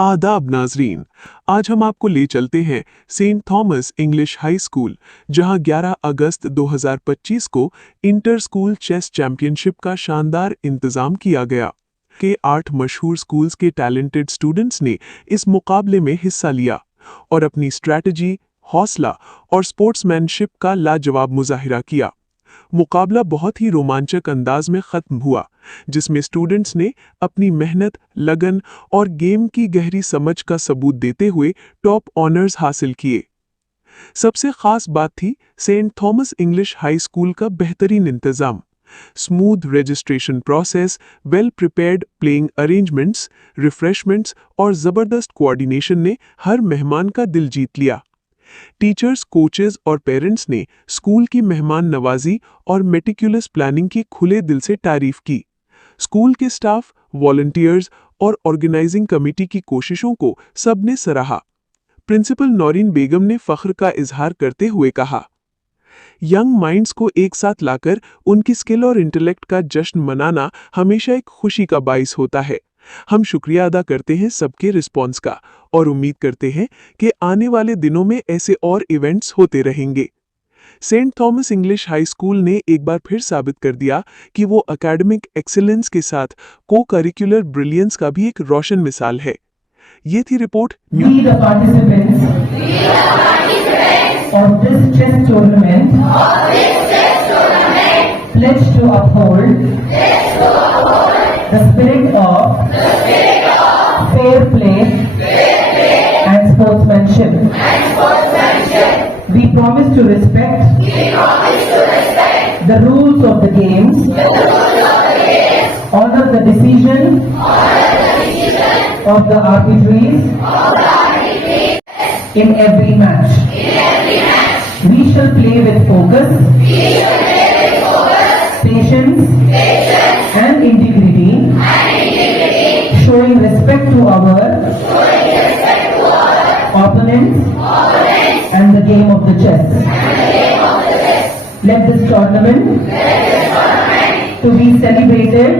आदाब नाजरीन, आज हम आपको ले चलते हैं Saint Thomas English high school, जहां 11 अगस्त 2025 को इंटर स्कूल चेस चैंपियनशिप का शानदार इंतजाम किया गया। के 8 मशहूर स्कूल्स के टैलेंटेड स्टूडेंट्स ने इस मुकाबले में हिस्सा लिया और अपनी स्ट्रैटेजी, हौसला और स्पोर्ट्समैनशिप का लाजवाब मुजाहिरा किया। मुकाबला बहुत ही रोमांचक अंदाज में खत्म हुआ, जिसमें स्टूडेंट्स ने अपनी मेहनत, लगन और गेम की गहरी समझ का सबूत देते हुए टॉप ऑनर्स हासिल किए। सबसे खास बात थी Saint Thomas English high school का बेहतरीन इंतजाम। Smooth registration process, well prepared playing arrangements, refreshments और ज़बरदस्त कोऑर्डिनेशन ने हर मेहमान का दिल जीत लिया। टीचर्स, कोचेस और पेरेंट्स ने स्कूल की मेहमान नवाजी और मेटिकुलस प्लानिंग की खुले दिल से तारीफ की। स्कूल के स्टाफ, वॉलंटियर्स और ऑर्गेनाइजिंग कमेटी की कोशिशों को सबने सराहा। प्रिंसिपल नौरीन बेगम ने फख्र का इजहार करते हुए कहा, यंग माइंड्स को एक साथ लाकर उनकी स्किल और इंटेलेक्ट का जश्न मनाना हमेशा एक खुशी का बाइस होता है। हम शुक्रिया अदा करते हैं सबके रिस्पॉन्स का और उम्मीद करते हैं कि आने वाले दिनों में ऐसे और इवेंट्स होते रहेंगे। Saint Thomas English high school ने एक बार फिर साबित कर दिया कि वो एकेडमिक एक्सीलेंस के साथ को करिकुलर ब्रिलियंस का भी एक रोशन मिसाल है। ये थी report of this chess tournament pledge to uphold the spirit of fair play and sportsmanship. We promise to respect the rules of the games, honor the decision of the arbitraries in every match. We shall play with focus, patience, and integrity, showing respect to our opponents and the game of the chess. Let this tournament to be celebrated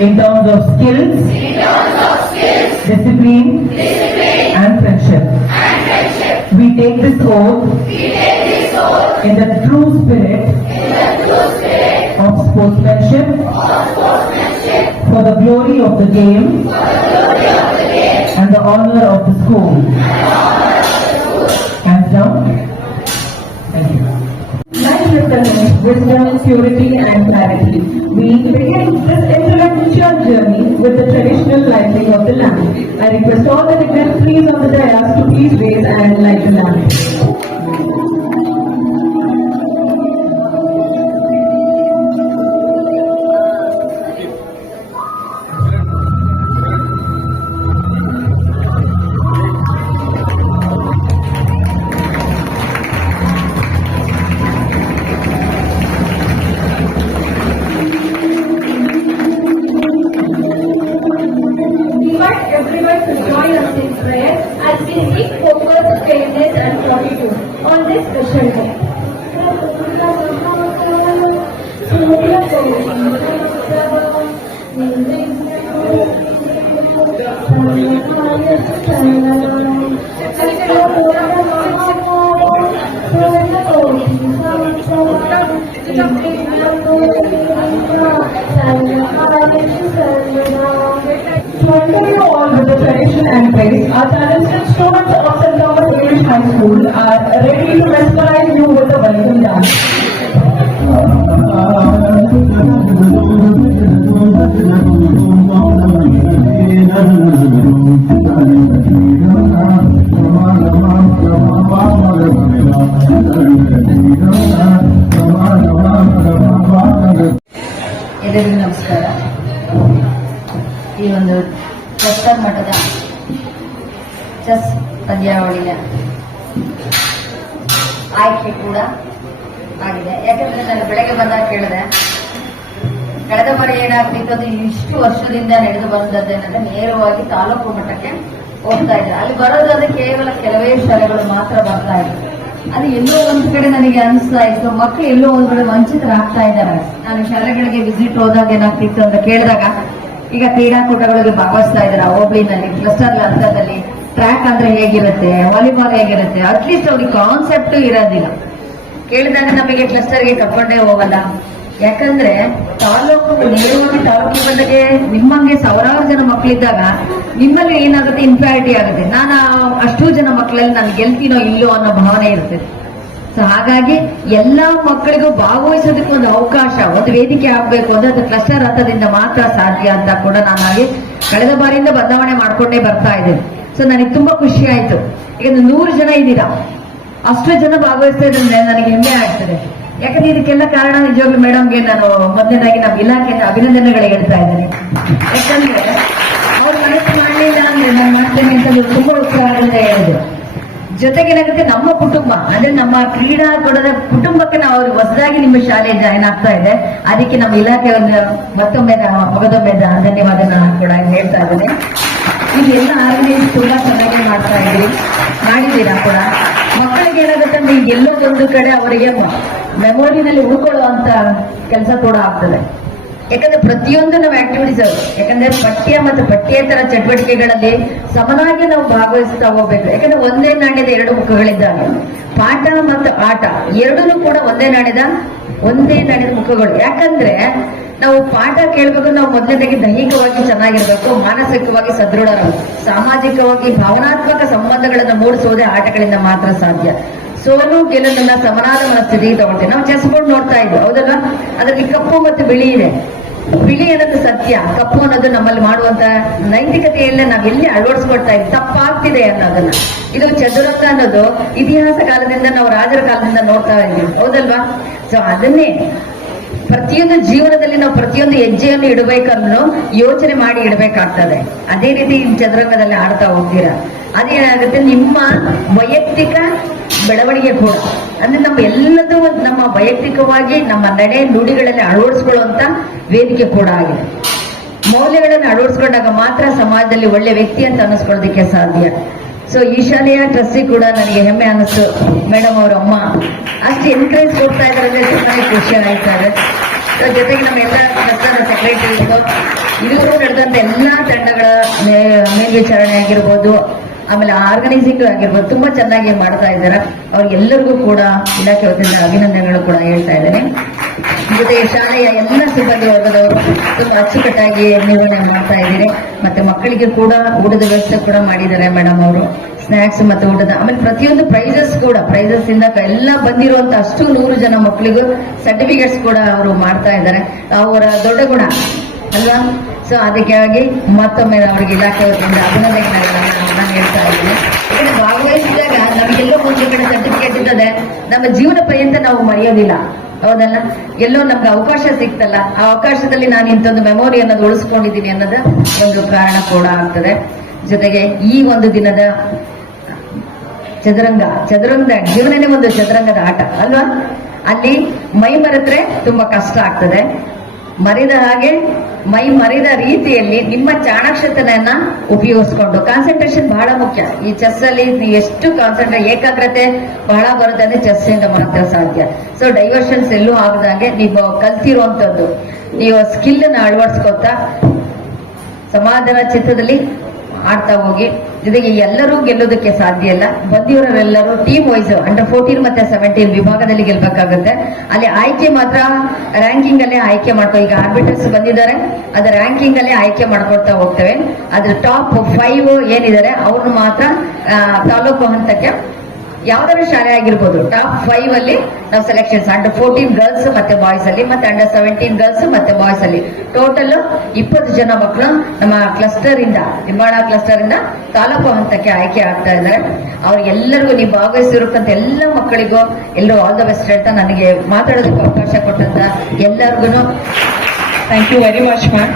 in terms of skills, discipline, and friendship. We take this oath in the true spirit of sportsmanship for the glory of the game and the honor of the school. Hands down. Thank you. Life represents wisdom, purity, and clarity. We begin this intellectual journey with the traditional lighting of the lamp. I request all the dignitaries on the dais to please raise and light the lamp. Everyone to join us in prayer as we seek focus, fairness and fortitude on this special day. To enter you all with the tradition and grace, our talented students of St. Thomas English High School are ready to mesmerize you with a welcome dance. ಎಲ್ಲರಿಗೂ ನಮಸ್ಕಾರ. ಈ ಒಂದು cluster ಮಟ್ಟದ chess ಪಂದ್ಯಾವಳಿಯ ಆಯ್ಕೆ ಕೂಡ ಆಗಿದೆ. ಯಾಕಂದ್ರೆ ನಾನು ಬೆಳಗ್ಗೆ ಬಂದಾಗ ಕೇಳಿದೆ, ಕಳೆದ ಬಾರಿ ಏನಾಗ್ತಿತ್ತು ಅದು ಇಷ್ಟು ವರ್ಷದಿಂದ ನಡೆದು ಬಂದದ್ದೇನಂದ್ರೆ ನೇರವಾಗಿ ತಾಲೂಕು ಮಟ್ಟಕ್ಕೆ ಹೋಗ್ತಾ ಇದೆ. ಅಲ್ಲಿ ಬರೋದಾದ್ರೆ ಕೇವಲ ಕೆಲವೇ ಶಾಲೆಗಳು ಮಾತ್ರ ಬರ್ತಾ ಇದೆ. ಅದು ಎಲ್ಲೋ ಒಂದು ಕಡೆ ನನಗೆ ಅನಿಸ್ತಾ ಇತ್ತು, ಮಕ್ಕಳು ಎಲ್ಲೋ ಒಂದು ಕಡೆ ವಂಚಿತರಾಗ್ತಾ ಇದ್ದಾರೆ. ನಾನು ಶಾಲೆಗಳಿಗೆ ವಿಸಿಟ್ ಹೋದಾಗ ಏನಾಗ್ತಿತ್ತು ಅಂತ ಕೇಳಿದಾಗ ಈಗ ಕ್ರೀಡಾಕೂಟಗಳಿಗೆ ಭಾಗವಹಿಸ್ತಾ ಇದ್ದಾರೆ ಹೋಬಳಿನಲ್ಲಿ, ಕ್ಲಸ್ಟರ್ ಹಂತದಲ್ಲಿ ಟ್ರ್ಯಾಕ್ ಅಂದ್ರೆ ಹೇಗಿರುತ್ತೆ, ವಾಲಿಬಾಲ್ ಹೇಗಿರುತ್ತೆ, ಅಟ್ಲೀಸ್ಟ್ ಅವ್ರಿಗೆ ಕಾನ್ಸೆಪ್ಟ್ ಇರೋದಿಲ್ಲ. ಕೇಳಿದಾಗ ನಮಗೆ ಕ್ಲಸ್ಟರ್ಗೆ ಕರ್ಕೊಂಡೇ ಹೋಗಲ್ಲ. ಯಾಕಂದ್ರೆ ನೇರವಾಗಿ ತಾಲೂಕು ಬಂದಾಗ ನಿಮ್ಮಂಗೆ ಸಾವಿರಾರು ಜನ ಮಕ್ಕಳಿದ್ದಾಗ ನಿಮ್ಮಲ್ಲಿ ಏನಾಗುತ್ತೆ, ಇನ್ಫ್ಯಾರಿಟಿ ಆಗುತ್ತೆ. ನಾನು ಅಷ್ಟು ಜನ ಮಕ್ಕಳಲ್ಲಿ ನಾನು ಗೆಲ್ತೀನೋ ಇಲ್ಲೋ ಅನ್ನೋ ಭಾವನೆ ಇರುತ್ತೆ. ಸೊ ಹಾಗಾಗಿ ಎಲ್ಲಾ ಮಕ್ಕಳಿಗೂ ಭಾಗವಹಿಸೋದಕ್ಕೆ ಒಂದು ಅವಕಾಶ, ಒಂದು ವೇದಿಕೆ ಆಗ್ಬೇಕು ಅಂದ್ರೆ ಅದು ಕ್ಲಸ್ಟರ್ ಹಂತದಿಂದ ಮಾತ್ರ ಸಾಧ್ಯ ಅಂತ ಕೂಡ ನಾನು ಹಾಗೆ ಕಳೆದ ಬಾರಿಯಿಂದ ಬದಲಾವಣೆ ಮಾಡ್ಕೊಂಡೇ ಬರ್ತಾ ಇದ್ದೇನೆ. ಸೊ ನನಗೆ ತುಂಬಾ ಖುಷಿ ಆಯ್ತು. ಈಗ 100 ಜನ ಇದ್ದೀರಾ, ಅಷ್ಟು ಜನ ಭಾಗವಹಿಸ್ತಾ ಇದ್ರೆ ನನಗೆ ಹೆಮ್ಮೆ ಆಗ್ತದೆ. ಯಾಕಂದ್ರೆ ಇದಕ್ಕೆಲ್ಲ ಕಾರಣ ನಿಜವಾಗ್ಲೂ ಮೇಡಮ್ಗೆ ನಾನು ಮೊದಲನೇದಾಗಿ ನಮ್ಮ ಇಲಾಖೆಯಿಂದ ಅಭಿನಂದನೆಗಳು ಹೇಳ್ತಾ ಇದ್ದೇನೆ. ಯಾಕಂದ್ರೆ ಅವ್ರು ಮನಸ್ಸು ಮಾಡಲಿಲ್ಲ ಅಂದ್ರೆ ನಾನು ಮಾಡ್ತೇನೆ ಅಂತ ತುಂಬಾ ಉತ್ಸಾಹದಿಂದ ಹೇಳಿದ್ರು. ಜೊತೆಗೇನಾಗುತ್ತೆ, ನಮ್ಮ ಕುಟುಂಬ ಅಂದ್ರೆ ನಮ್ಮ ಕ್ರೀಡಾಕೂಟದ ಕುಟುಂಬಕ್ಕೆ ನಾವು ಅವ್ರಿಗೆ ಹೊಸದಾಗಿ ನಿಮ್ಮ ಶಾಲೆ ಜಾಯಿನ್ ಆಗ್ತಾ ಇದೆ. ಅದಕ್ಕೆ ನಮ್ಮ ಇಲಾಖೆ ಮತ್ತೊಮ್ಮೆ ಮಗದೊಮ್ಮೆ ಧನ್ಯವಾದ ನಾನು ಕೂಡ ಹೇಳ್ತಾ ಇದ್ದೇನೆ. ಈಗೆಲ್ಲ ಆರ್ಗನೈಸ್ ತುಂಬಾ ಚೆನ್ನಾಗಿ ಮಾಡ್ತಾ ಮಾಡಿದ್ದೀರಾ ಕೂಡ. ಮಕ್ಕಳಿಗೆ ಏನಾಗುತ್ತೆ ಅಂದ್ರೆ ಈಗ ಎಲ್ಲೊಂದು ಕಡೆ ಅವರಿಗೆ ಮೆಮೊರಿನಲ್ಲಿ ಉಳ್ಕೊಳ್ಳುವಂತ ಕೆಲಸ ಕೂಡ ಆಗ್ತದೆ. ಯಾಕಂದ್ರೆ ಪ್ರತಿಯೊಂದು ನಾವು ಆಕ್ಟಿವಿಟೀಸ್, ಯಾಕಂದ್ರೆ ಪಠ್ಯ ಮತ್ತು ಪಠ್ಯೇತರ ಚಟುವಟಿಕೆಗಳಲ್ಲಿ ಸಮನಾಗಿ ನಾವು ಭಾಗವಹಿಸ್ತಾ ಹೋಗ್ಬೇಕು. ಯಾಕಂದ್ರೆ ಒಂದೇ ನಾಣ್ಯದ 2 ಮುಖಗಳಿದ್ದಾವೆ. ಪಾಠ ಮತ್ತು ಆಟ ಎರಡೂ ಕೂಡ ಒಂದೇ ನಾಣ್ಯದ ಮುಖಗಳು. ಯಾಕಂದ್ರೆ ನಾವು ಪಾಠ ಕೇಳಬೇಕು, ನಾವು ಮೊದಲನೇದಾಗಿ ದೈಹಿಕವಾಗಿ ಚೆನ್ನಾಗಿರ್ಬೇಕು, ಮಾನಸಿಕವಾಗಿ ಸದೃಢರಾಗಬೇಕು, ಸಾಮಾಜಿಕವಾಗಿ ಭಾವನಾತ್ಮಕ ಸಂಬಂಧಗಳನ್ನು ಮೂಡಿಸುವುದೇ ಆಟಗಳಿಂದ ಮಾತ್ರ ಸಾಧ್ಯ. ಸೋಲು ಗೆಲುವನ್ನ ಸಮನಾದ ಮನಸ್ಥಿತಿಗೆ ತಗೊಳ್ತೇವೆ. ನಾವು ಚೆಸ್ ಬೋರ್ಡ್ ನೋಡ್ತಾ ಇದ್ವಿ, ಹೌದಲ್ಲ? ಅದರಲ್ಲಿ ಕಪ್ಪು ಮತ್ತು ಬಿಳಿ ಇದೆ. ಬಿಳಿ ಅನ್ನೋದು ಸತ್ಯ, ಕಪ್ಪು ಅನ್ನೋದು ನಮ್ಮಲ್ಲಿ ಮಾಡುವಂತ ನೈತಿಕತೆಯಲ್ಲೇ ನಾವೆಲ್ಲಿ ಅಳವಡಿಸ್ಕೊಡ್ತಾ ಇದ್ವಿ, ತಪ್ಪಾಗ್ತಿದೆ ಅನ್ನೋದನ್ನ. ಇದು ಚದುರಂಗ ಅನ್ನೋದು ಇತಿಹಾಸ ಕಾಲದಿಂದ, ನಾವು ರಾಜರ ಕಾಲದಿಂದ ನೋಡ್ತಾ ಇದ್ವಿ, ಹೌದಲ್ವಾ? ಸೊ ಅದನ್ನೇ ಪ್ರತಿಯೊಂದು ಜೀವನದಲ್ಲಿ ನಾವು ಪ್ರತಿಯೊಂದು ಹೆಜ್ಜೆಯನ್ನು ಇಡಬೇಕನ್ನು ಯೋಚನೆ ಮಾಡಿ ಇಡಬೇಕಾಗ್ತದೆ. ಅದೇ ರೀತಿ ಚದುರಂಗದಲ್ಲಿ ಆಡ್ತಾ ಹೋಗ್ತೀರಾ, ಅದೇನಾಗುತ್ತೆ ನಿಮ್ಮ ವೈಯಕ್ತಿಕ ಬೆಳವಣಿಗೆ ಕೂಡ. ಅಂದ್ರೆ ನಮ್ಮ ಎಲ್ಲದೂ ನಮ್ಮ ವೈಯಕ್ತಿಕವಾಗಿ ನಮ್ಮ ನಡೆ ನುಡಿಗಳಲ್ಲಿ ಅಳವಡಿಸ್ಕೊಳ್ಳುವಂತ ವೇದಿಕೆ ಕೂಡ ಆಗಿದೆ. ಮೌಲ್ಯಗಳನ್ನು ಅಳವಡಿಸ್ಕೊಂಡಾಗ ಮಾತ್ರ ಸಮಾಜದಲ್ಲಿ ಒಳ್ಳೆ ವ್ಯಕ್ತಿ ಅಂತ ಅನ್ನಿಸ್ಕೊಳ್ಳೋದಕ್ಕೆ ಸಾಧ್ಯ. ಸೊ ಈ ಶಾಲೆಯ ಟ್ರಸ್ಟಿ ಕೂಡ ನನಗೆ ಹೆಮ್ಮೆ ಅನ್ನಿಸ್ತು. ಮೇಡಮ್ ಅವ್ರ ಅಮ್ಮ ಅಷ್ಟು ಎನ್ಕರೇಜ್ ಕೊಡ್ತಾ ಇದ್ದಾರೆ ಅಂದ್ರೆ ತುಂಬಾನೇ ಖುಷಿ ಆಯ್ತಾ ಇದೆ. ಜೊತೆಗೆ ನಮ್ಮೆಲ್ಲ ಕ್ಲಸ್ಟರ್ ಸೆಕ್ರೆಟರಿ ಇದುವರೆಗೂ ನಡೆದಂತ ಎಲ್ಲಾ ತಂಡಗಳ ಮೇಲ್ವಿಚಾರಣೆ ಆಗಿರ್ಬೋದು, ಆಮೇಲೆ ಆರ್ಗನೈಸಿಂಗ್ ಆಗಿರ್ಬೋದು, ತುಂಬಾ ಚೆನ್ನಾಗಿ ಮಾಡ್ತಾ ಇದ್ದಾರೆ. ಅವ್ರಿಗೆಲ್ಲರಿಗೂ ಕೂಡ ಇಲಾಖೆ ವತಿಯಿಂದ ಅಭಿನಂದನೆಗಳು ಕೂಡ ಹೇಳ್ತಾ ಇದ್ದೇನೆ. ಜೊತೆಗೆ ಶಾಲೆಯ ಎಲ್ಲ ಸಿಬ್ಬಂದಿ ವರ್ಗದವರು ತುಂಬಾ ಅಚ್ಚುಕಟ್ಟಾಗಿ ನಿರ್ವಹಣೆ ಮಾಡ್ತಾ ಇದ್ದೀರಿ. ಮತ್ತೆ ಮಕ್ಕಳಿಗೆ ಕೂಡ ಊಟದ ವ್ಯವಸ್ಥೆ ಕೂಡ ಮಾಡಿದ್ದಾರೆ ಮೇಡಮ್ ಅವರು. ಸ್ನಾಕ್ಸ್ ಮತ್ತೆ ಊಟದ, ಆಮೇಲೆ ಪ್ರತಿಯೊಂದು ಪ್ರೈಸಸ್ ಕೂಡ, ಪ್ರೈಸಸ್ ಇಂದ ಎಲ್ಲ ಬಂದಿರುವಂತ ಅಷ್ಟು 100 ಜನ ಮಕ್ಕಳಿಗೂ ಸರ್ಟಿಫಿಕೇಟ್ಸ್ ಕೂಡ ಅವರು ಮಾಡ್ತಾ ಇದ್ದಾರೆ. ಅವರ ದೊಡ್ಡ ಗುಣ ಅಲ್ವಾ? ಸೊ ಅದಕ್ಕಾಗಿ ಮತ್ತೊಮ್ಮೆ ಅವರಿಗೆ ಇಲಾಖೆ ವತಿಯಿಂದ ಅಭಿನಂದನೆಗಳನ್ನು ನಾನು ಹೇಳ್ತಾ ಇದ್ದೀನಿ. ಯಾಕಂದ್ರೆ ಭಾಗವಹಿಸಿದಾಗ ನಮಗೆಲ್ಲೋ ಒಂದು ಕಡೆ ಸರ್ಟಿಫಿಕೇಟ್ ಇರ್ತದೆ, ನಮ್ಮ ಜೀವನ ಪರ್ಯಂತ ನಾವು ಮರೆಯೋದಿಲ್ಲ, ಹೌದಲ್ಲ? ಎಲ್ಲೋ ನಮ್ಗೆ ಅವಕಾಶ ಸಿಗ್ತಲ್ಲ, ಆ ಅವಕಾಶದಲ್ಲಿ ನಾನು ಇಂಥೊಂದು ಮೆಮೊರಿ ಅನ್ನೋದು ಉಳಿಸ್ಕೊಂಡಿದ್ದೀನಿ ಅನ್ನೋದು ಒಂದು ಕಾರಣ ಕೂಡ ಆಗ್ತದೆ. ಜೊತೆಗೆ ಈ ಒಂದು ದಿನದ ಚದುರಂಗ ಜೀವನನೇ ಒಂದು ಚದುರಂಗದ ಆಟ ಅಲ್ವಾ? ಅಲ್ಲಿ ಮೈ ಮರೆತ್ರೆ ತುಂಬಾ ಕಷ್ಟ ಆಗ್ತದೆ. ಮರೆದ ರೀತಿಯಲ್ಲಿ ನಿಮ್ಮ ಚಾಣಾಕ್ಷತೆಯನ್ನ ಉಪಯೋಗಿಸ್ಕೊಂಡು, ಕಾನ್ಸಂಟ್ರೇಷನ್ ಬಹಳ ಮುಖ್ಯ. ಈ ಚೆಸ್ ಅಲ್ಲಿ ನೀವು ಎಷ್ಟು ಏಕಾಗ್ರತೆ ಬಹಳ ಬರುತ್ತೆ ಅಂದ್ರೆ ಚೆಸ್ ಇಂದ ಮಾತ್ರ ಸಾಧ್ಯ. ಸೊ ಡೈವರ್ಷನ್ಸ್ ಎಲ್ಲೂ ಆಗದಾಗೆ ನೀವು ಕಲ್ತಿರುವಂತದ್ದು ನೀವು ಸ್ಕಿಲ್ ನ ಅಳವಡಿಸ್ಕೊತಾ ಸಮಾಧಾನ ಚಿತ್ತದಲ್ಲಿ ಆಡ್ತಾ ಹೋಗಿ. ಜೊತೆಗೆ ಎಲ್ಲರೂ ಗೆಲ್ಲೋದಕ್ಕೆ ಸಾಧ್ಯ ಇಲ್ಲ. ಬಂದಿರೋರೆಲ್ಲರೂ ಟೀಮ್ ವೈಸ್ ಅಂಡರ್ 14 ಮತ್ತೆ 17 ವಿಭಾಗದಲ್ಲಿ ಗೆಲ್ಬೇಕಾಗುತ್ತೆ. ಅಲ್ಲಿ ಆಯ್ಕೆ ಮಾತ್ರ ರ್ಯಾಂಕಿಂಗ್ ಅಲ್ಲೇ ಆಯ್ಕೆ ಮಾಡ್ಕೋ. ಈಗ ಆರ್ಬಿಟರ್ಸ್ ಬಂದಿದ್ದಾರೆ, ಅದರ ರ್ಯಾಂಕಿಂಗ್ ಅಲ್ಲೇ ಆಯ್ಕೆ ಮಾಡ್ಕೊಳ್ತಾ ಹೋಗ್ತೇವೆ. ಅದ್ರ ಟಾಪ್ 5 ಏನಿದ್ದಾರೆ ಅವ್ರನ್ನ ಮಾತ್ರ ತಾಲೂಕು ಹಂತಕ್ಕೆ ಯಾವ್ದಾದ್ರು ಶಾಲೆ ಆಗಿರ್ಬೋದು ಟಾಪ್ 5 ಅಲ್ಲಿ ನಾವು ಸೆಲೆಕ್ಷನ್ಸ್ ಅಂಡರ್ 14 ಗರ್ಲ್ಸ್ ಮತ್ತೆ ಬಾಯ್ಸ್ ಅಲ್ಲಿ, ಮತ್ತೆ ಅಂಡರ್ 17 ಗರ್ಲ್ಸ್ ಮತ್ತೆ ಬಾಯ್ಸ್ ಅಲ್ಲಿ ಟೋಟಲ್ 20 ಜನ ಮಕ್ಕಳು ನಮ್ಮ ಕ್ಲಸ್ಟರ್ ಇಂದ, ನಿಂಬಾಳ ಕ್ಲಸ್ಟರ್ ಇಂದ ತಾಲೂಕು ಹಂತಕ್ಕೆ ಆಯ್ಕೆ ಆಗ್ತಾ ಇದ್ದಾರೆ. ಅವ್ರಿಗೆಲ್ಲರಿಗೂ ನೀವು ಭಾಗವಹಿಸಿರುವಂತ ಎಲ್ಲ ಮಕ್ಕಳಿಗೂ ಎಲ್ಲರೂ ಆಲ್ ದ ಬೆಸ್ಟ್ ಹೇಳ್ತಾ ನನಗೆ ಮಾತಾಡೋದಕ್ಕೆ ಅವಕಾಶ ಕೊಟ್ಟಂತ ಎಲ್ಲರಿಗೂ thank you very much ma'am.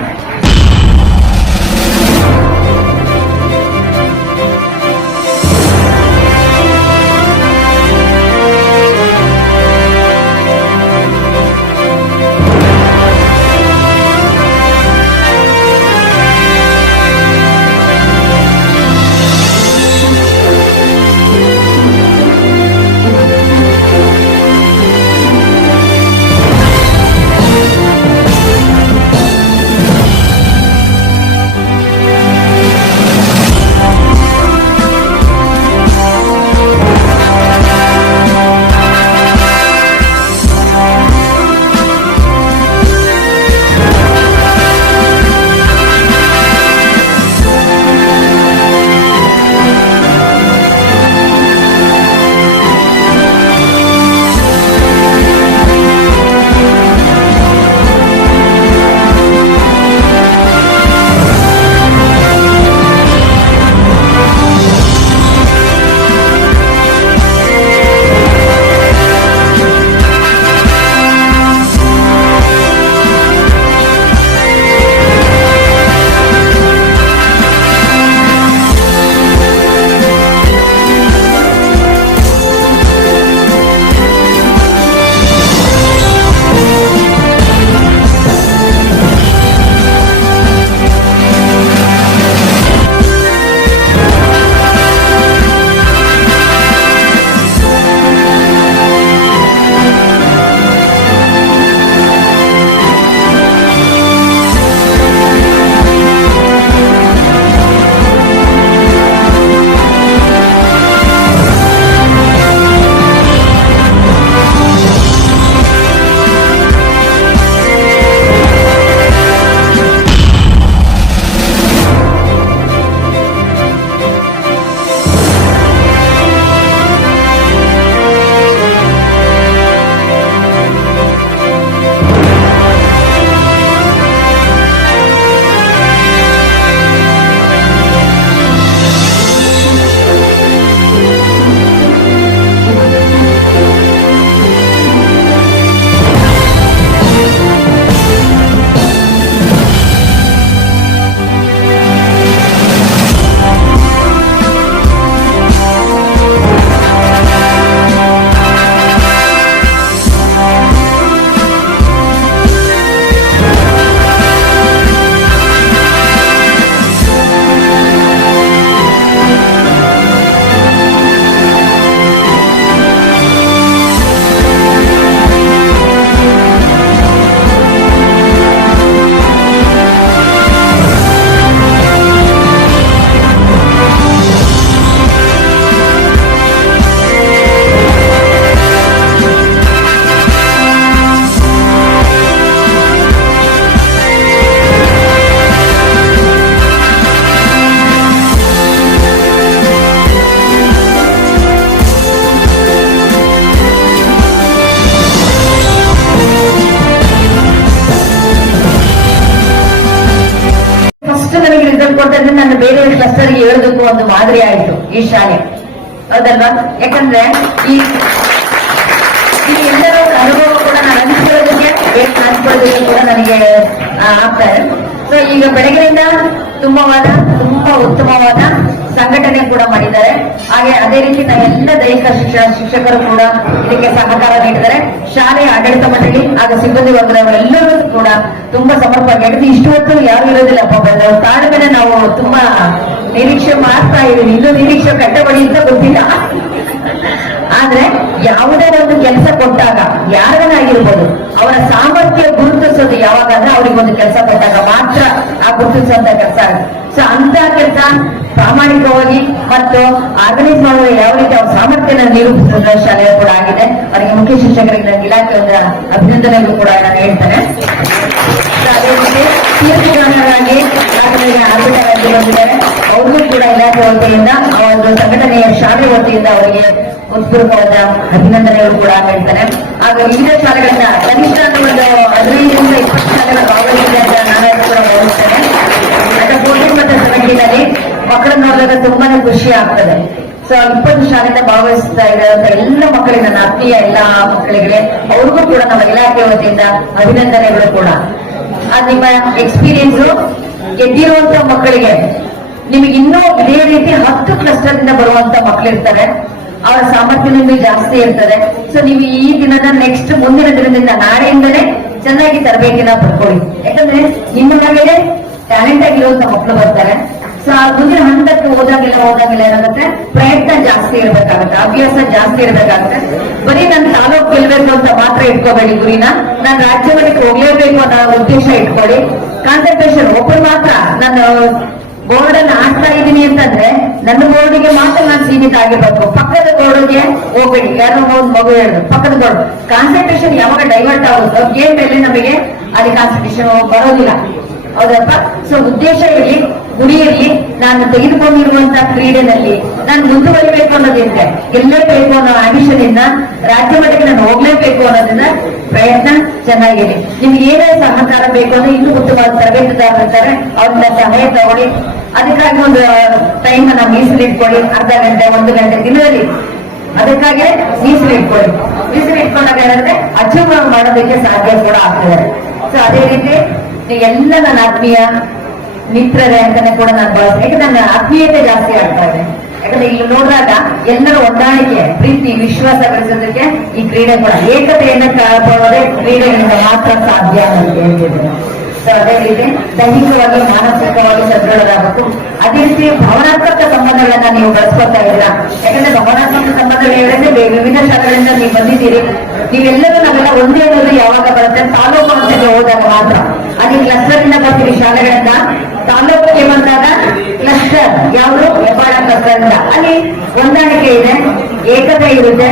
ಇರೋದ್ರಿಂದ ನನ್ನ ಬೇರೆ ಕ್ಲಸ್ಟರ್ಗೆ ಹೇಳೋದಕ್ಕೂ ಒಂದು ಮಾದರಿ ಆಯಿತು ಈ ಶಾಲೆ, ಹೌದಲ್ವಾ? ಯಾಕಂದ್ರೆ ಈ ಎಲ್ಲರ ಅನುಭವ ಕೂಡ ನಾನು ಹಂಚ್ಕೊಳ್ಳೋದಕ್ಕೆ ಕೂಡ ನನಗೆ ಆಗ್ತಾ ಇದೆ. ಸೊ ಈಗ ಬೆಳಗ್ಗೆಯಿಂದ ತುಂಬಾ ಉತ್ತಮವಾದ ಸಂಘಟನೆ ಕೂಡ ಮಾಡಿದ್ದಾರೆ. ಹಾಗೆ ಅದೇ ರೀತಿ ನಾವೆಲ್ಲ ದೈಹಿಕ ಶಿಕ್ಷಕರು ಕೂಡ ಇದಕ್ಕೆ ಸಹಕಾರ ನೀಡಿದ್ದಾರೆ. ಶಾಲೆಯ ಆಡಳಿತ ಮಂಡಳಿ ಹಾಗೂ ಸಿಬ್ಬಂದಿ ವರ್ಗದವರೆಲ್ಲರೂ ಕೂಡ ತುಂಬಾ ಸಮರ್ಪಕ. ಇಷ್ಟು ಹೊತ್ತು ಯಾರು ಇರೋದಿಲ್ಲ ಪಾಪ, ನಾವು ತಾಳ್ಮೆನ ನಾವು ತುಂಬಾ ನಿರೀಕ್ಷೆ ಮಾಡ್ತಾ ಇದೀವಿ. ಇನ್ನೂ ನಿರೀಕ್ಷೆ ಕಟ್ಟಬಡಿ ಅಂತ ಗೊತ್ತಿಲ್ಲ. ಆದ್ರೆ ಯಾವುದೇ ಒಂದು ಕೆಲಸ ಕೊಟ್ಟಾಗ ಯಾರನ್ನಾಗಿರ್ಬೋದು ಅವರ ಸಾಮರ್ಥ್ಯ ಗುರುತಿಸೋದು ಯಾವಾಗ ಅಂದ್ರೆ ಅವ್ರಿಗೆ ಒಂದು ಕೆಲಸ ಕೊಟ್ಟಾಗ ಮಾತ್ರ ಆ ಗುರುತಿಸುವಂತ ಕೆಲಸ ಆಗುತ್ತೆ. ಸೊ ಅಂತ ಕೆಲಸ ಪ್ರಾಮಾಣಿಕವಾಗಿ ಮತ್ತು ಆರ್ಗನೈಸ್ ಮಾಡುವ ಯಾವ ರೀತಿ ಅವ್ರ ಸಾಮರ್ಥ್ಯನ ನಿರೂಪಿಸಿದ ಶಾಲೆ ಕೂಡ ಆಗಿದೆ. ಅವರಿಗೆ ಮುಖ್ಯ ಶಿಕ್ಷಕರಿಗೆ ನನ್ನ ಇಲಾಖೆಯ ಅಭಿನಂದನೆಗಳು ಕೂಡ ನಾನು ಹೇಳ್ತೇನೆ. ಅದೇ ರೀತಿ ತೀರ್ಪುಗಾರರಾಗಿ ಆರ್ಬಿಟರಾಗಿ ಬಂದಿದ್ದಾರೆ. ಅವ್ರಿಗೂ ಕೂಡ ಇಲಾಖೆ ವತಿಯಿಂದ ಒಂದು ಸಂಘಟನೆಯ ಶಾಲೆ ವತಿಯಿಂದ ಅವರಿಗೆ ಉತ್ಪೂರ್ವಕವಾದ ಅಭಿನಂದನೆಗಳು ಕೂಡ ಹೇಳ್ತಾರೆ. ಹಾಗೂ ವಿವಿಧ ಶಾಲೆಗಳನ್ನ ಕನಿಷ್ಠ ಒಂದು 15ರಿಂದ 20 ಶಾಲೆಗಳ ಭಾಗವಹಿಸಿದೆ ಅಂತ ನಾನು ಕೂಡ ಗೌರವಿಸ್ತೇನೆ. ಮತ್ತೆ ಪೋಷಕ ಮತ್ತು ಸಮಿತಿಯಲ್ಲಿ ಮಕ್ಕಳನ್ನ ನೋಡಿದಾಗ ತುಂಬಾನೇ ಖುಷಿ ಆಗ್ತದೆ. ಸೊ 20 ಶಾಲೆಯಿಂದ ಭಾಗವಹಿಸ್ತಾ ಇರುವಂತ ಎಲ್ಲ ಮಕ್ಕಳಿಗೆ, ನನ್ನ ಆತ್ಮೀಯ ಎಲ್ಲ ಮಕ್ಕಳಿಗೆ ಅವ್ರಿಗೂ ಕೂಡ ನಮ್ಮ ಇಲಾಖೆ ವತಿಯಿಂದ ಅಭಿನಂದನೆಗಳು ಕೂಡ. ನಿಮ್ಮ ಎಕ್ಸ್ಪೀರಿಯನ್ಸ್ ಗೆದ್ದಿರುವಂತ ಮಕ್ಕಳಿಗೆ ನಿಮಗೆ ಇನ್ನೂ ಇದೇ ರೀತಿ 10 ಕ್ಲಸ್ಟರ್ ಇಂದ ಬರುವಂತ ಮಕ್ಕಳಿರ್ತಾರೆ. ಅವರ ಸಾಮರ್ಥ್ಯದಿಂದ ಜಾಸ್ತಿ ಇರ್ತದೆ. ಸೊ ನೀವು ಈ ದಿನದ ನೆಕ್ಸ್ಟ್ ಮುಂದಿನ ದಿನದಿಂದ ನಾಳೆಯಿಂದಲೇ ಚೆನ್ನಾಗಿ ತರಬೇತಿನ ಪಡ್ಕೊಳ್ಳಿ. ಯಾಕಂದ್ರೆ ನಿಮ್ಮ ಹಾಗೆ ಟ್ಯಾಲೆಂಟ್ ಆಗಿರುವಂತ ಮಕ್ಕಳು ಬರ್ತಾರೆ. ಸೊ ಆ ಮುಂದಿನ ಹಂತಕ್ಕೆ ಹೋದಾಗಿಲ್ಲ ಏನಾಗುತ್ತೆ, ಪ್ರಯತ್ನ ಜಾಸ್ತಿ ಇರ್ಬೇಕಾಗುತ್ತೆ, ಅಭ್ಯಾಸ ಜಾಸ್ತಿ ಇರ್ಬೇಕಾಗುತ್ತೆ. ಬರೀ ನಾನು ತಾಲೂಕು ಗೆಲ್ಬೇಕು ಅಂತ ಮಾತ್ರ ಇಟ್ಕೋಬೇಡಿ ಗುರಿನ. ನಾನು ರಾಜ್ಯ ಮಟ್ಟಕ್ಕೆ ಹೋಗ್ಲೇಬೇಕು ಅನ್ನೋ ಉದ್ದೇಶ ಇಟ್ಕೊಳ್ಳಿ. ಕಾನ್ಸಂಟ್ರೇಷನ್ ಒಬ್ಬರು ಮಾತ್ರ ನಾನು ಬೋರ್ಡ್ ಅನ್ನು ಆಡ್ತಾ ಇದ್ದೀನಿ ಅಂತಂದ್ರೆ ನನ್ನ ಬೋರ್ಡಿಗೆ ಮಾತ್ರ ನಾನು ಸೀಮಿತ ಆಗಿರ್ಬೇಕು. ಪಕ್ಕದ ಬೋರ್ಡ್ಗೆ ಹೋಗ್ಬೇಡಿ. ಯಾರೋ ಒಂದು ಮಗು ಹೇಳಿದ್ರು ಪಕ್ಕದ ಬೋರ್ಡ್. ಕಾನ್ಸಂಟ್ರೇಷನ್ ಯಾವಾಗ ಡೈವರ್ಟ್ ಆಗುತ್ತೋ ಗೇಮ್ ಮೇಲೆ ನಮಗೆ ಅಲ್ಲಿ ಕಾನ್ಸಂಟ್ರೇಷನ್ ಬರೋದಿಲ್ಲ, ಹೌದಪ್ಪ? ಸೊ ಉದ್ದೇಶ ಇರಲಿ, ಗುರಿ ಇರಲಿ. ನಾನು ತೆಗೆದುಕೊಂಡಿರುವಂತಹ ಕ್ರೀಡೆನಲ್ಲಿ ನಾನು ಮುಂದುವರಿಬೇಕು ಅನ್ನೋದಿದ್ರೆ, ಗೆಲ್ಲಲೇಬೇಕು ಅನ್ನೋ ಆಂಬಿಷನ್ ಇಂದ ರಾಜ್ಯ ಮಟ್ಟಕ್ಕೆ ನಾನು ಹೋಗ್ಲೇಬೇಕು ಅನ್ನೋದನ್ನ ಪ್ರಯತ್ನ ಚೆನ್ನಾಗಿದೆ. ನಿಮ್ಗೆ ಏನೇ ಸಹಕಾರ ಬೇಕು ಅಂದ್ರೆ ಇನ್ನೂ ಉತ್ತಮವಾದ ತರಬೇತುದಾರರು ಇರ್ತಾರೆ, ಅವ್ರನ್ನ ಸಹಾಯ ತಗೊಳ್ಳಿ. ಅದಕ್ಕಾಗಿ ಒಂದು ಟೈಮ್ ಅನ್ನ ಮೀಸಲಿಟ್ಕೊಳ್ಳಿ. ಅರ್ಧ ಗಂಟೆ 1 ಗಂಟೆ ದಿನದಲ್ಲಿ ಅದಕ್ಕಾಗಿ ಮೀಸಲಿಟ್ಕೊಳ್ಳಿ. ಮೀಸಲಿಟ್ಕೊಂಡಾಗ ಏನಂದ್ರೆ ಅಚೀವ್ ಮಾಡೋದಕ್ಕೆ ಸಾಧ್ಯ ಕೂಡ ಆಗ್ತದೆ. ಸೊ ಅದೇ ರೀತಿ ಎಲ್ಲ ನನ್ನ ಆತ್ಮೀಯ ಮಿತ್ರರೇ ಅಂತಾನೆ ಕೂಡ ನಾನು ಭಾವಿಸ್ತೇನೆ. ಯಾಕಂದ್ರೆ ನನ್ನ ಆತ್ಮೀಯತೆ ಜಾಸ್ತಿ ಆಗ್ತಾ ಇದೆ. ಯಾಕಂದ್ರೆ ಇಲ್ಲಿ ನೋಡಿದಾಗ ಎಲ್ಲರ ಹೊಂದಾಣಿಕೆ, ಪ್ರೀತಿ, ವಿಶ್ವಾಸ ಬೆಳೆಸೋದಕ್ಕೆ ಈ ಕ್ರೀಡೆ ಕೂಡ ಏಕತೆಯನ್ನು ಕಾಪಾಡೋದೇ ಕ್ರೀಡೆಗಳಿಂದ ಮಾತ್ರ ಸಾಧ್ಯ ಅಂತ ಹೇಳ್ತಿದ್ದೇನೆ. ಸೊ ಅದೇ ರೀತಿ ದೈಹಿಕವಾಗಿ ಮಾನಸಿಕವಾಗಿ ಸದೃಢರಾಗಬೇಕು. ಅದೇ ರೀತಿ ಭಾವನಾತ್ಮಕ ಸಂಬಂಧಗಳನ್ನ ನೀವು ಬೆಳೆಸ್ಕೊತಾ ಇದ್ದೀರಾ. ಯಾಕಂದ್ರೆ ಭಾವನಾತ್ಮಕ ಸಂಬಂಧಗಳು ಹೇಳಿದ್ರೆ ವಿವಿಧ ಶಾಲೆಗಳಿಂದ ನೀವು ಬಂದಿದ್ದೀರಿ. ನೀವೆಲ್ಲರೂ ನಾವೆಲ್ಲ ಒಂದೇ ಅನ್ನೋದು ಯಾವಾಗ ಬರುತ್ತೆ, ತಾಲೂಕು ಹಂತಕ್ಕೆ ಹೋದಾಗ ಮಾತ್ರ. ಅಲ್ಲಿ ಕ್ಲಸ್ಟರ್ ಇಂದ ಬರ್ತೀವಿ ಶಾಲೆಗಳಿಂದ. ತಾಲೂಕಿಗೆ ಬಂದಾಗ ಕ್ಲಸ್ಟರ್ ಯಾವುದು ಹೆಬ್ಬಾಳ ಕ್ಲಸ್ಟರ್ ಇಂದ ಅಲ್ಲಿ ಹೊಂದಾಣಿಕೆ ಇದೆ, ಏಕತೆ ಇರುತ್ತೆ,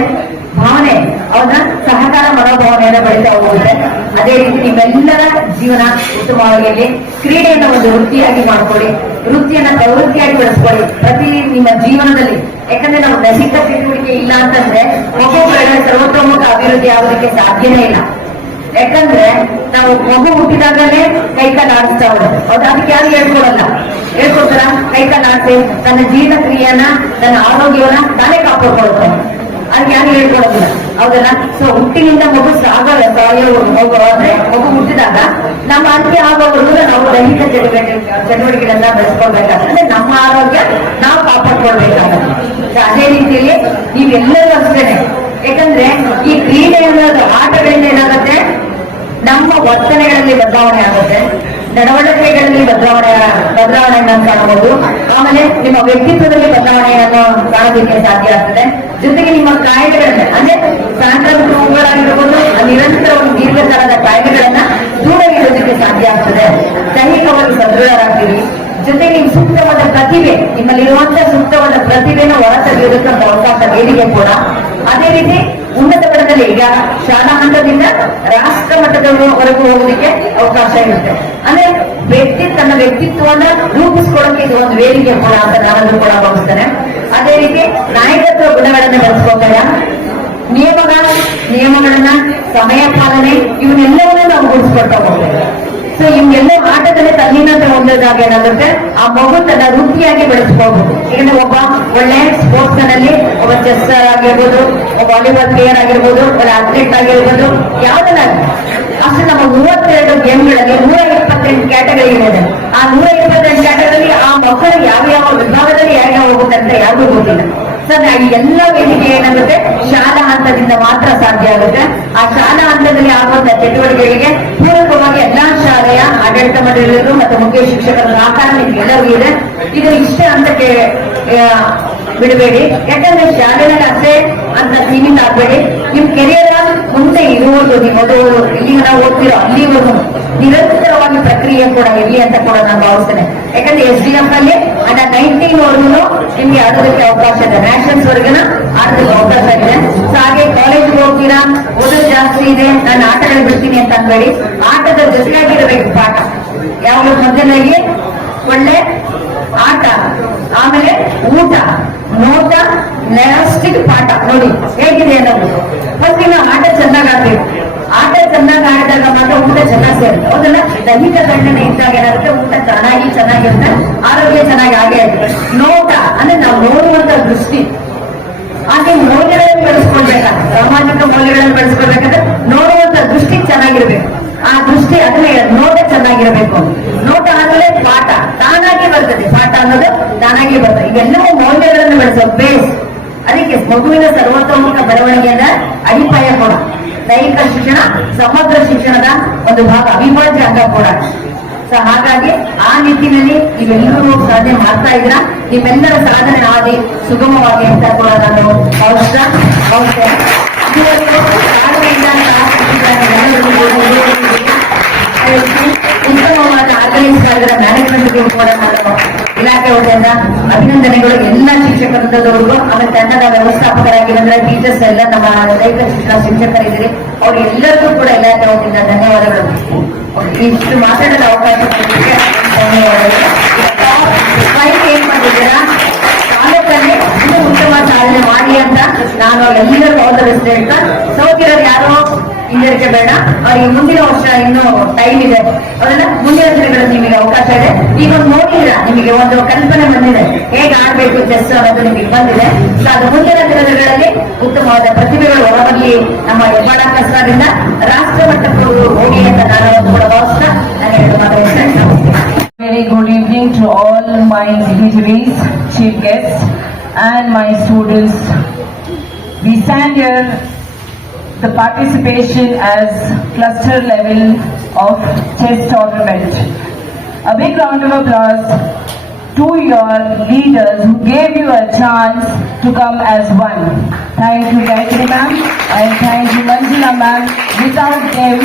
ಭಾವನೆ, ಅವನ ಸಹಕಾರ ಮನೋಭಾವನೆಯನ್ನು ಬೆಳೀತಾ ಹೋಗುತ್ತೆ. ಅದೇ ರೀತಿ ನಿಮ್ಮೆಲ್ಲರ ಜೀವನ ಉತ್ತಮವಾಗಿ ಕ್ರೀಡೆಯನ್ನು ಒಂದು ವೃತ್ತಿಯಾಗಿ ಮಾಡ್ಕೊಳ್ಳಿ. ವೃತ್ತಿಯನ್ನ ಪ್ರವೃತ್ತಿಯಾಗಿ ಬೆಳೆಸ್ಕೊಳ್ಳಿ ಪ್ರತಿ ನಿಮ್ಮ ಜೀವನದಲ್ಲಿ. ಯಾಕಂದ್ರೆ ನಾವು ನೈತಿಕ ಚಟುವಟಿಕೆ ಇಲ್ಲ ಅಂತಂದ್ರೆ ಮಗುಗಳ ಸರ್ವತೋಮುಖ ಅಭಿವೃದ್ಧಿ ಆಗೋದಕ್ಕೆ ಸಾಧ್ಯನೇ ಇಲ್ಲ. ಯಾಕಂದ್ರೆ ನಾವು ಮಗು ಹುಟ್ಟಿದಾಗಲೇ ಕೈಕಾಲು ಆಡಿಸ್ತಾ ಹೋಗೋದು, ಹೌದು? ಅದಕ್ಕೆ ಯಾರು ಹೇಳ್ಕೊಡ್ತಾರ? ಕೈಕಾಲು ಆಡಿಸಿ ತನ್ನ ಜೀವನ ಕ್ರಿಯೆಯನ್ನ, ತನ್ನ ಆರೋಗ್ಯವನ್ನ ತಾನೇ ಕಾಪಾಡ್ಕೊಳ್ತಾರೆ. ಅದಕ್ಕೆ ಯಾರು ಹೇಳ್ಕೊಡೋದಿಲ್ಲ, ಹೌದಲ್ಲ? ಸೊ ಹುಟ್ಟಿನಿಂದ ಮಗು ಮಗು ಹುಟ್ಟಿದಾಗ ನಮ್ಮ ಅಂತ್ಯ ಆಗೋವರೆಗೂ ನಾವು ದೈಹಿಕ ಚಟುವಟಿಕೆಗಳನ್ನ ಬೆಳೆಸ್ಕೊಳ್ಬೇಕಾದ್ರೆ ನಮ್ಮ ಆರೋಗ್ಯ ನಾವು ಕಾಪಾಡ್ಕೊಳ್ಬೇಕಾಗುತ್ತೆ. ಅದೇ ರೀತಿಯಲ್ಲಿ ನೀವೆಲ್ಲರೂ ಅಷ್ಟೇನೆ. ಯಾಕಂದ್ರೆ ಈ ಕ್ರೀಡೆ ಅನ್ನೋದು ಆಟಗಳಿಂದ ಏನಾಗುತ್ತೆ, ನಮ್ಮ ವರ್ತನೆಗಳಲ್ಲಿ ಬದಲಾವಣೆ ಆಗುತ್ತೆ, ನಡವಳಿಕೆಗಳಲ್ಲಿ ಬದಲಾವಣೆಯನ್ನು ಕಾಣಬಹುದು. ಆಮೇಲೆ ನಿಮ್ಮ ವ್ಯಕ್ತಿತ್ವದಲ್ಲಿ ಬದಲಾವಣೆಯನ್ನು ಕಾಣೋದಕ್ಕೆ ಸಾಧ್ಯ ಆಗ್ತದೆ. ಜೊತೆಗೆ ನಿಮ್ಮ ಕಾಯಿಲೆಗಳನ್ನ, ಅಂದ್ರೆ ಸಾಂಕ್ರಾಮಿಕ ರೋಗಗಳಾಗಿರ್ಬೋದು, ನಿರಂತರ ಒಂದು ದೀರ್ಘಕಾಲದ ಕಾಯಿಲೆಗಳನ್ನ ದೂರ ಇಡೋದಕ್ಕೆ ಸಾಧ್ಯ ಆಗ್ತದೆ. ದೈಹಿಕವಾಗಿ ಸದೃಢರಾಗ್ತೀವಿ. ಜೊತೆಗೆ ನಿಮ್ಮ ಸೂಕ್ತವಾದ ಪ್ರತಿಭೆ, ನಿಮ್ಮಲ್ಲಿರುವಂತಹ ಸೂಕ್ತವಾದ ಪ್ರತಿಭೆನ ಹೊರತೆಗೆಯೋದಕ್ಕೆ ಅವಕಾಶ ವೇದಿಕೆ ಕೂಡ. ಅದೇ ರೀತಿ ಉನ್ನತ ಮಟ್ಟದಲ್ಲಿ ಈಗ ಶಾಲಾ ಹಂತದಿಂದ ರಾಷ್ಟ್ರ ಮಟ್ಟದವರೆಗೂ ಹೋಗೋದಕ್ಕೆ ಅವಕಾಶ ಇರುತ್ತೆ. ಅಂದ್ರೆ ತನ್ನ ವ್ಯಕ್ತಿತ್ವವನ್ನ ರೂಪಿಸ್ಕೊಳ್ಳೋಕೆ ಇದು ಒಂದು ವೇದಿಕೆ ಕೂಡ ಅಂತ ನಾನಂದ್ರೂ ಕೂಡ ಭಾವಿಸ್ತೇನೆ. ಅದೇ ರೀತಿ ನಾಯಕತ್ವ ಗುಣಗಳನ್ನ ಬೆಳೆಸ್ಕೊಳ್ತಾರೆ. ನಿಯಮಗಳನ್ನ, ಸಮಯ ಪಾಲನೆ, ಇವನ್ನೆಲ್ಲವನ್ನೂ ನಾವು ಗುಡಿಸ್ಕೊಳ್ತಾ ಹೋಗ್ತೇವೆ. ಸೊ ಸೊ ನಿಮ್ಗೆಲ್ಲ ಆಟದಲ್ಲಿ ತಲ್ಲೀನತೆ ಹೊಂದಿದಾಗ ಏನಾಗುತ್ತೆ ಆ ಮಗು ತನ್ನ ವೃತ್ತಿಯಾಗಿ ಬೆಳೆಸ್ಕೋಬಹುದು. ಈಗ ಒಬ್ಬ ಒಳ್ಳೆ ಸ್ಪೋರ್ಟ್ಸ್ ನಲ್ಲಿ ಒಬ್ಬ ಚೆಸ್ ಆಗಿರ್ಬೋದು, ಒಬ್ಬ ವಾಲಿಬಾಲ್ ಪ್ಲೇಯರ್ ಆಗಿರ್ಬೋದು, ಒಬ್ಬ ಅಥ್ಲೀಟ್ ಆಗಿರ್ಬೋದು, ಯಾವ್ದನ್ನ ಅಷ್ಟು ನಮ್ಮ 32 ಗೇಮ್ಗಳಲ್ಲಿ 128 ಕ್ಯಾಟಗರಿ ಇದೆ. ಆ 128 ಕ್ಯಾಟಗರಿ ಆ ಮಕ್ಕಳು ಯಾವ ವಿಭಾಗದಲ್ಲಿ ಯಾರ್ಯಾವ ಹೋಗುತ್ತೆ ಅಂತ ಯಾರಿಗೂ ಗೊತ್ತಿಲ್ಲ. ಸರ್ ಈ ಎಲ್ಲ ವೇದಿಕೆ ಏನಾಗುತ್ತೆ ಶಾಲಾ ಹಂತದಿಂದ ಮಾತ್ರ ಸಾಧ್ಯ ಆಗುತ್ತೆ. ಆ ಶಾಲಾ ಹಂತದಲ್ಲಿ ಆಗುವಂತಹ ಚಟುವಟಿಕೆಗಳಿಗೆ ಪೂರಕವಾಗಿ ಎಲ್ಲಾ ಶಾಲೆಯ ಆಡಳಿತ ಮಂಡಳಿಗಳು ಮತ್ತು ಮುಖ್ಯ ಶಿಕ್ಷಕರ ಸಹಕಾರ ನಿಮ್ಗೆಲ್ಲರಿಗೂ ಇದೆ. ಇದು ಇಷ್ಟೇ ಹಂತಕ್ಕೆ ಬಿಡಬೇಡಿ, ಯಾಕಂದ್ರೆ ಶಾಲೆಯಲ್ಲಿ ಅಷ್ಟೇ ಅಂತ ಸೀಮಿತ ಆಗಬೇಡಿ. ನಿಮ್ ಕೆರಿಯರ್ ಮುಂದೆ ಇರುವುದು ನಿಮ್ಮದು ಇಲ್ಲಿ ನಾವು ಓದ್ತಿರೋ ಅಲ್ಲಿವರೆಗೂ ನಿರಂತರವಾಗಿ ಪ್ರಕ್ರಿಯೆ ಕೂಡ ಇರಲಿ ಅಂತ ಕೂಡ ನಾನು ಭಾವಿಸ್ತೇನೆ. ಯಾಕಂದ್ರೆ SDF ಅಲ್ಲಿ ಅಂಡರ್ 19 ವರ್ಗು ನಿಮ್ಗೆ ಆಡೋದಕ್ಕೆ ಅವಕಾಶ ಇದೆ, ನ್ಯಾಷನಲ್ಸ್ ವರ್ಗನ ಆಡೋದಕ್ಕೆ ಅವಕಾಶ ಇದೆ. ಸೊ ಹಾಗೆ ಕಾಲೇಜ್ಗೆ ಹೋಗ್ತೀರಾ, ಓದೋದು ಜಾಸ್ತಿ ಇದೆ, ನಾನು ಆಟಗಳು ಬಿಡ್ತೀನಿ ಅಂತ ಅನ್ಬೇಡಿ. ಆಟದ ಜೊತೆಯಾಗಿರಬೇಕು ಪಾಠ. ಯಾವಾಗ ಮೊದಲನೇಗೆ ಒಳ್ಳೆ ಆಟ, ಆಮೇಲೆ ಊಟ, ನೋಟ, ನೆರಸ್ಟಿಕ್ ಪಾಠ ನೋಡಿ ಹೇಗಿದೆ ಅನ್ನೋದು. ಫಸ್ಟ್ ನಾವು ಆಟ ಚೆನ್ನಾಗಿ ಆಡ್ಬೇಕು. ಆಟ ಚೆನ್ನಾಗಿ ಆಡಿದಾಗ ಮಾತ್ರ ಊಟ ಚೆನ್ನಾಗಿ ಸೇರುತ್ತೆ. ಹೌದಲ್ಲ, ದೈಹಿಕ ದಂಡನೆ ಇದ್ದಾಗ ಏನಾಗುತ್ತೆ ಊಟ ಚೆನ್ನಾಗಿರುತ್ತೆ, ಆರೋಗ್ಯ ಚೆನ್ನಾಗಿ ಆಗೇ ಇರುತ್ತೆ. ನೋಟ ಅಂದ್ರೆ ನಾವು ನೋಡುವಂತ ದೃಷ್ಟಿ, ಹಾಗೆ ಮೌಲ್ಯಗಳನ್ನು ಬೆಳೆಸ್ಕೊಳ್ಬೇಕಾದ್ರೆ, ಸಾಮಾಜಿಕ ಮೌಲ್ಯಗಳನ್ನು ಬೆಳೆಸ್ಕೊಳ್ಬೇಕಾದ್ರೆ ನೋಡುವಂತ ದೃಷ್ಟಿ ಚೆನ್ನಾಗಿರ್ಬೇಕು. ಆ ದೃಷ್ಟಿ ಅದನ್ನ ನೋಟ ಚೆನ್ನಾಗಿರ್ಬೇಕು. ನೋಟ ಆದ್ಮೇಲೆ ಪಾಠ ತಾನಾಗಿ ಬರ್ತದೆ, ಪಾಠ ಅನ್ನೋದು ತಾನಾಗಿ ಬರ್ತದೆ. ಇವೆಲ್ಲವೂ ಮೌಲ್ಯಗಳನ್ನು ಬೆಳೆಸೋ ಬೇಸ್. ಅದಕ್ಕೆ ಮಗುವಿನ ಸರ್ವತೋಮುಖ ಬೆಳವಣಿಗೆಯ ಅಡಿಪಾಯ ಕೂಡ ದೈಹಿಕ ಶಿಕ್ಷಣ ಸಮಗ್ರ ಶಿಕ್ಷಣದ ಒಂದು ಭಾಗ, ಅವಿಭಾಜ್ಯ ಅಂಗ ಕೂಡ. ಸೊ ಹಾಗಾಗಿ ಆ ನಿಟ್ಟಿನಲ್ಲಿ ನೀವೆಲ್ಲರೂ ಸಾಧನೆ ಮಾಡ್ತಾ ಇದ್ರ, ನಿಮ್ಮೆಲ್ಲರ ಸಾಧನೆ ಆದಿ ಸುಗಮವಾಗಿ ಅಂತ ಕೂಡ ನಾನು ಭಾವಿಸ್ತೇನೆ. ಉತ್ತಮವಾದ ಆರ್ಗನೈಸ್ ಮಾಡಿದ ಮ್ಯಾನೇಜ್ಮೆಂಟ್ಗೂ ಕೂಡ ನಾನು ಇಲಾಖೆ ವತಿಯಿಂದ ಅಭಿನಂದನೆಗಳು. ಎಲ್ಲ ಶಿಕ್ಷಕ ವೃಂದದವರಿಗೂ, ಆಮೇಲೆ ತಂಡದ ವ್ಯವಸ್ಥಾಪಕರಾಗಿರೋದ್ರೆ ಟೀಚರ್ಸ್ ಎಲ್ಲ ನಮ್ಮ ದೈಹಿಕ ಶಿಕ್ಷಣ ಶಿಕ್ಷಕರಿದ್ದೀರಿ, ಅವ್ರಿಗೆಲ್ಲರಿಗೂ ಕೂಡ ಇಲಾಖೆ ವತಿಯಿಂದ ಧನ್ಯವಾದಗಳು. ಇಷ್ಟು ಮಾತಾಡಲು ಅವಕಾಶ ಕೊಟ್ಟಿದ್ದಕ್ಕೆ ಧನ್ಯವಾದಗಳು. ಏನ್ ಮಾಡಿದ್ದೀರಾ ತಾಲೂಕಲ್ಲಿ ಇನ್ನೂ ಉತ್ತಮ ಸಾಧನೆ ಮಾಡಿ ಅಂತ ನಾನು ಎಲ್ಲರಿಗೂ ಆಲ್ ಹೇಳ್ತಾ, ಸೌತಿರೋರು ಯಾರೋ ಹಿಂಜರಿಕೆ ಬೇಡ, ಅವ್ರಿಗೆ ಮುಂದಿನ ವರ್ಷ ಇನ್ನೂ ಟೈಮ್ ಇದೆ, ಅದನ್ನ ಮುಂದಿನ ದಿನಗಳಲ್ಲಿ ನಿಮಗೆ ಅವಕಾಶ ಇದೆ. ಈಗ ನೋಡಿದ್ರ ನಿಮಗೆ ಒಂದು ಕಲ್ಪನೆ ಬಂದಿದೆ ಹೇಗೆ ಆಡ್ಬೇಕು ಚೆಸ್ ಅನ್ನೋದು ನಿಮಗೆ ಬಂದಿದೆ. ಸೊ ಅದು ಮುಂದಿನ ದಿನಗಳಲ್ಲಿ ಉತ್ತಮವಾದ ಪ್ರತಿಭೆಗಳು ಹೊರಬರಲಿ ನಮ್ಮ ಹೆಬ್ಬಾಳ ಕಸದಿಂದ ರಾಷ್ಟ್ರ ಮಟ್ಟಕ್ಕೆ ಹೋಗಿ ಅಂತ ನಾನು ಕೂಡ ಭಾವಿಸ್ತಾ ನಾನು ಎರಡು ಮಾತಾಡ್ತೇನೆ. Very good evening to all my dignitaries, chief guests and my students. We stand here the participation as cluster level of chess tournament. A big round of applause to your leaders who gave you a chance to come as one. Thank you Gayatri ma'am and thank you Manjula ma'am. Without them,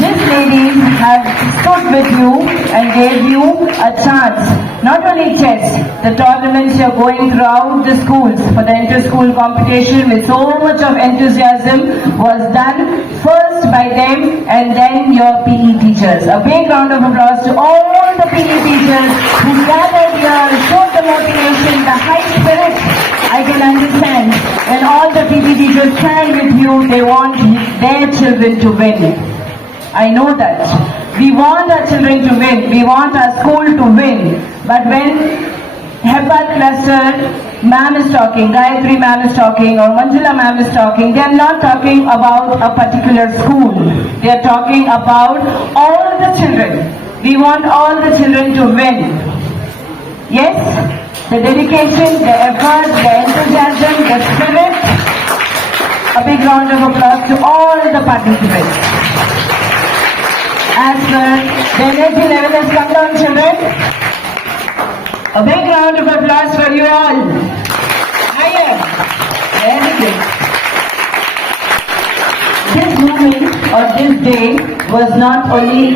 these ladies have stood with you and gave you a chance. Not only chess, the tournaments you're going throughout the schools for the inter-school competition with so much of enthusiasm was done first by them and then your PE teachers. A big round of applause to all the PE teachers who gathered here, showed the motivation, the high spirit. I can understand when all the PE teachers stand with you, they want their children to win. I know that. We want our children to win. We want our school to win. But when Hebbal cluster ma'am is talking, Gayatri ma'am is talking, or Manjula ma'am is talking, they are not talking about a particular school. They are talking about all the children. We want all the children to win. Yes, the dedication, the effort, the enthusiasm, the spirit. A big round of applause to all the participants. As the energy level has come down, children, a big round of applause for you all. Higher. Very good. This moment or this day was not only,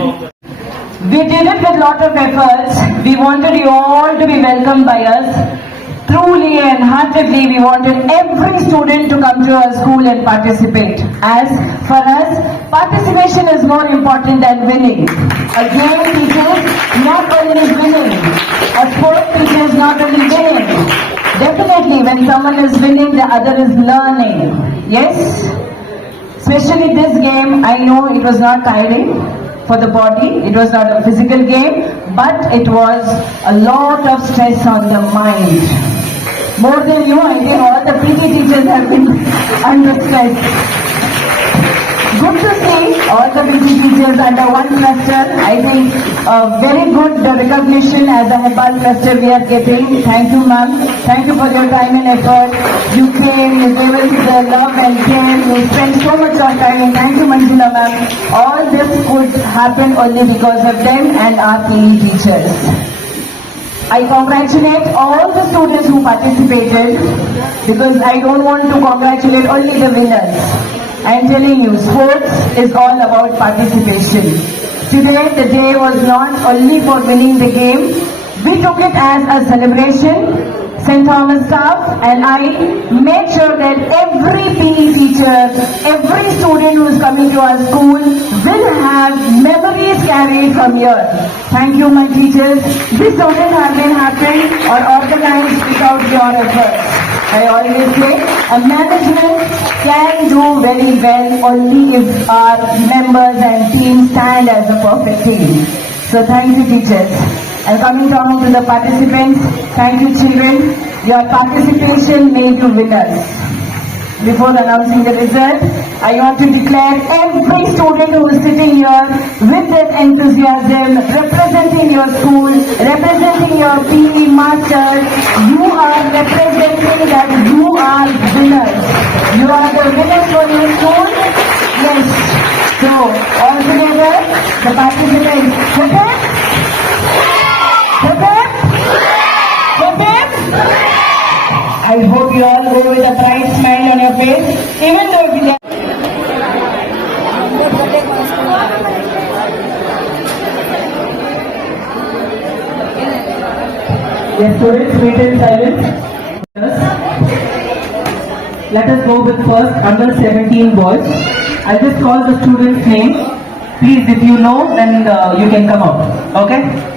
we did it with lot of efforts. We wanted you all to be welcomed by us. Truly and heartedly, we wanted every student to come to our school and participate. As for us, participation is more important than winning. A game teaches not only winning. A sport teaches not only winning. Definitely, when someone is winning, the other is learning. Yes? Especially this game, I know it was not tiring. for the body. It was not a physical game, but it was a lot of stress on the mind. More than you, I think all the PT teachers have been under stress. Good to see all the PT teachers under one cluster. I think very good recognition as a Nepal cluster we are getting. Thank you, ma'am. Thank you for your time and effort. You came, you gave us the love and care. You spent so much of time. And thank you, Manjula, ma'am. All this could happen only because of them and our PE teachers. I congratulate all the students who participated because I don't want to congratulate only the winners. I am telling you, sports is all about participation. Today, the day was not only for winning the game. We took it as a celebration. St. Thomas staff and I made sure that every PE teacher, every student who is coming to our school will have memories carried from here. Thank you, my teachers. This wouldn't have been happened or organized without your efforts. I always say, a management can do very well only if our members and team stand as a perfect team. So thank you, teachers. And coming down to the participants, thank you, children. Your participation made you winners. Before announcing the result, I want to declare every student who is sitting here with their enthusiasm, representing your school, representing your PE masters, you are representing that you are winners. You are the winners for your school. Yes. So, all together, the participants, okay? Okay? Okay? I hope you all go with a bright smile on your face, even though we are... Yes, students, wait in silence. Let us go with first under 17 boys. I'll just call the student's name. Please, if you know, then you can come out. Okay?